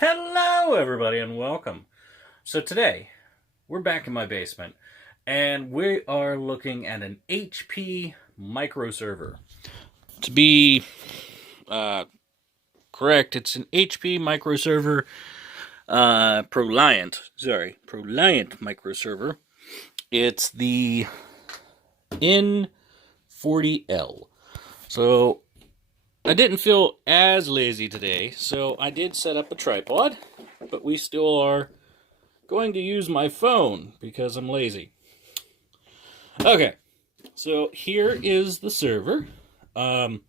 Hello everybody and welcome. So today, we're back in my basement and we are looking at an HP microserver. To be correct, it's an HP microserver, Proliant microserver. It's the N40l. So I didn't feel as lazy today, so I did set up a tripod, but we still are going to use my phone because I'm lazy. Okay, so here is the server. Hopefully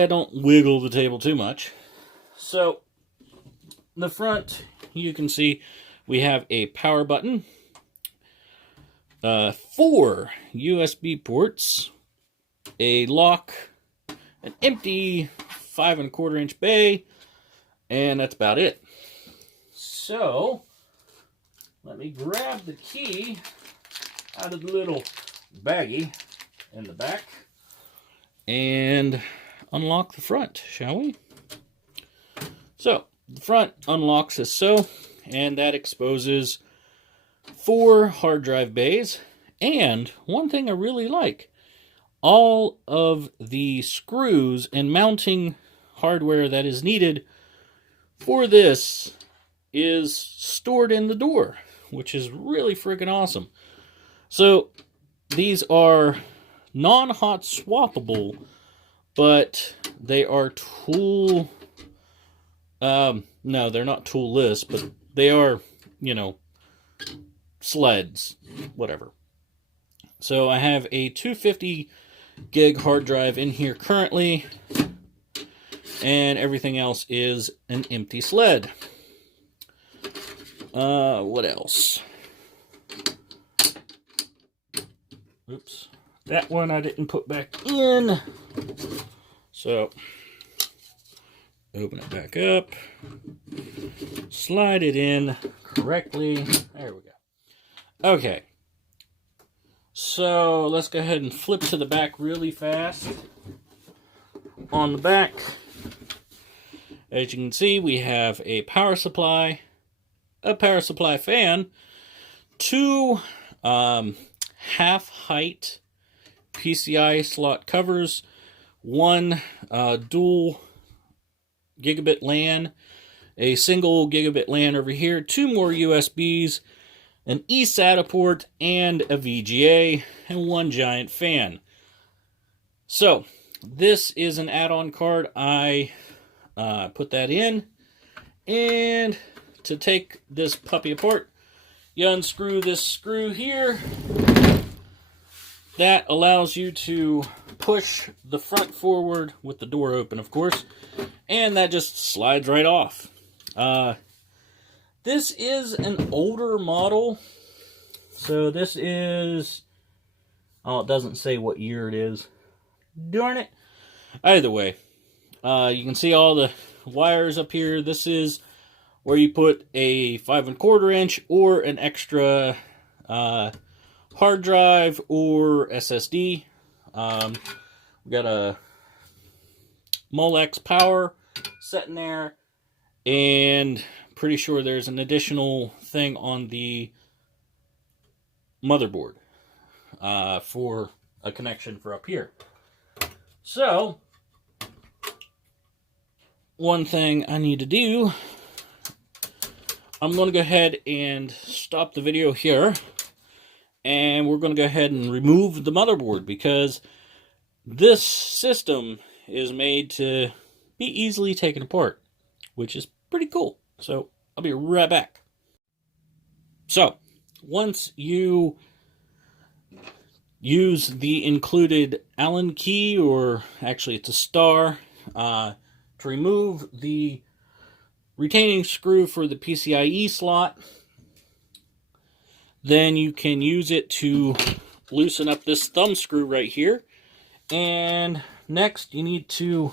I don't wiggle the table too much. So, the front, you can see we have a power button, 4 USB ports, a lock, an empty 5¼ inch bay, and that's about it. So, let me grab the key out of the little baggie in the back and unlock the front, shall we? So, the front unlocks as so, and that exposes 4 hard drive bays. And one thing I really like, all of the screws and mounting hardware that is needed for this is stored in the door, which is really freaking awesome. So these are non-hot swappable, but they are tool, no, they're not toolless, but they are, sleds, whatever. So I have a 250 gig hard drive in here currently, and everything else is an empty sled. What else? Oops. That one I didn't put back in. So, open it back up. Slide it in correctly. There we go. Okay. So, let's go ahead and flip to the back really fast. On the back, as you can see, we have a power supply fan, 2 half-height Pcie slot covers, 1 dual gigabit LAN, a single gigabit LAN over here, 2 more USBs, an eSATA port, and a VGA, and 1 giant fan. So, this is an add-on card. I put that in, and to take this puppy apart, you unscrew this screw here. That allows you to push the front forward with the door open, of course, and that just slides right off. This is an older model, so this is, oh, it doesn't say what year it is. Darn it. Either way, you can see all the wires up here. This is where you put a 5¼ inch or an extra hard drive or SSD. We got a Molex power sitting there, and pretty sure there's an additional thing on the motherboard for a connection for up here. So, one thing I need to do, I'm going to go ahead and stop the video here, and we're going to go ahead and remove the motherboard, because this system is made to be easily taken apart, which is pretty cool. So, I'll be right back. So, once you use the included Allen key, or actually it's a star, to remove the retaining screw for the PCIe slot, then you can use it to loosen up this thumb screw right here. And next you need to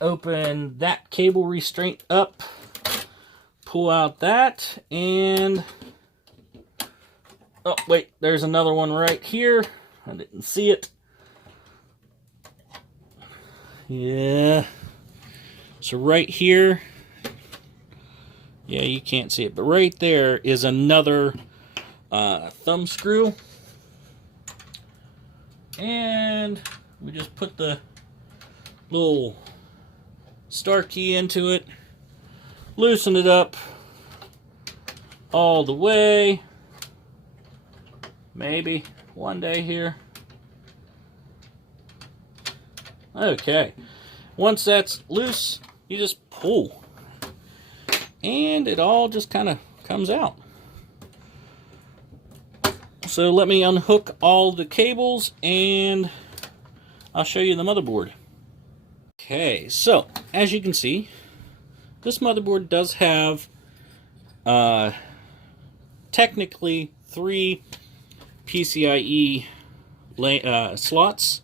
open that cable restraint up, pull out that, and oh wait, there's another one right here. I didn't see it. Yeah, So right here, yeah, you can't see it, but right there is another thumb screw. And we just put the little star key into it, loosen it up all the way. Maybe one day here. Okay. Once that's loose, you just pull. And it all just kind of comes out. So let me unhook all the cables and I'll show you the motherboard. Okay, so as you can see, this motherboard does have technically 3 PCIe slots.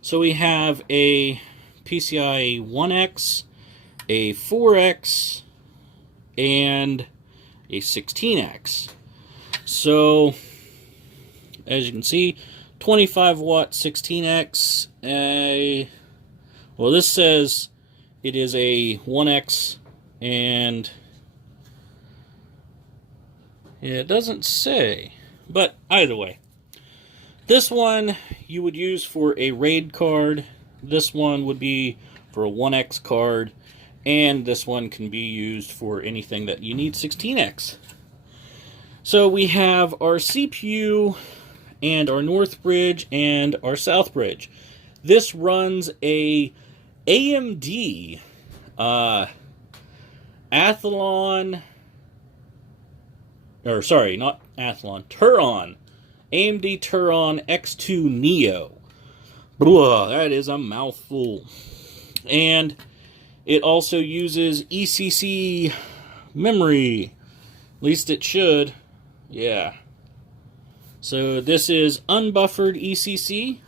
So we have a PCIe 1X, a 4X, and a 16X. So as you can see, 25 watt 16X. Well, this says it is a 1X, and it doesn't say. But either way, this one you would use for a RAID card. This one would be for a 1X card. And this one can be used for anything that you need 16X. So we have our CPU and our North Bridge and our South Bridge. This runs a AMD Athlon, or sorry, not Athlon, Turon. AMD Turon X2 Neo. Blah, that is a mouthful. And it also uses ECC memory. At least it should. Yeah. So this is unbuffered ECC.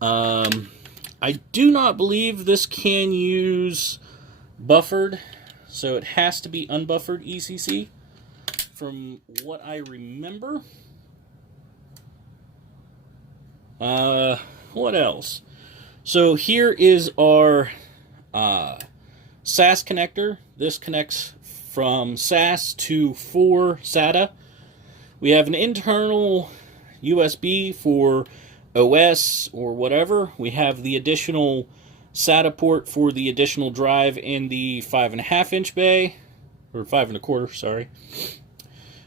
I do not believe this can use buffered. So it has to be unbuffered ECC. From what I remember. What else? So here is our SAS connector. This connects from SAS to 4 SATA. We have an internal USB for OS or whatever. We have the additional SATA port for the additional drive in the 5.5-inch bay, or 5 1/4, sorry.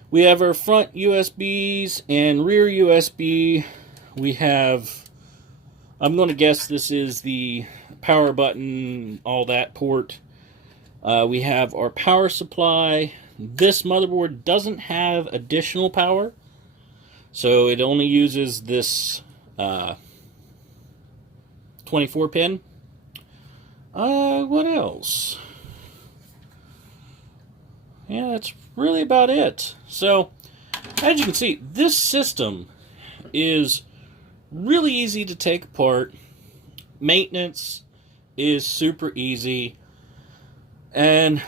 We have our front USBs and rear USB. We have, I'm going to guess this is the power button, all that port. We have our power supply. This motherboard doesn't have additional power, so it only uses this 24 pin. What else? Yeah, that's really about it. So, as you can see, this system is really easy to take apart. Maintenance is super easy. And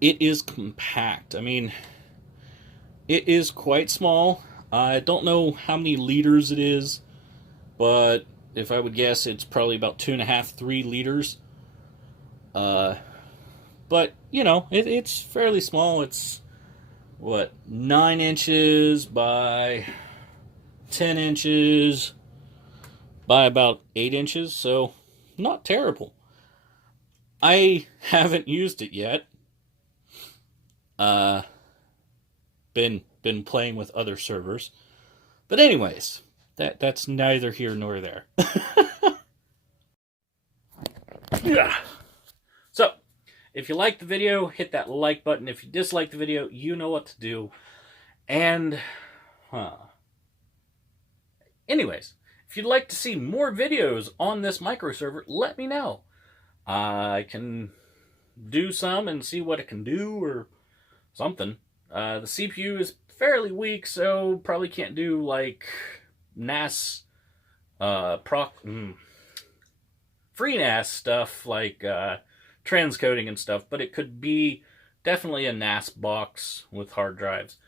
it is compact. I mean, it is quite small. I don't know how many liters it is, but if I would guess, it's probably about 2.5, 3 liters. But, you know, it's fairly small. It's, what, 9 inches by 10 inches by about 8 inches, so not terrible. I haven't used it yet. Been playing with other servers. But anyways, that's neither here nor there. Yeah. So, if you liked the video, hit that like button. If you dislike the video, you know what to do. And, anyways, if you'd like to see more videos on this microserver, let me know. I can do some and see what it can do or something. The CPU is fairly weak, so probably can't do like NAS, free NAS stuff like transcoding and stuff, but it could be definitely a NAS box with hard drives.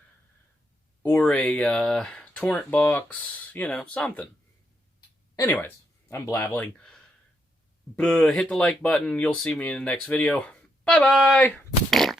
Or a torrent box, you know, something. Anyways, I'm blabbling. hit the like button. You'll see me in the next video. Bye-bye!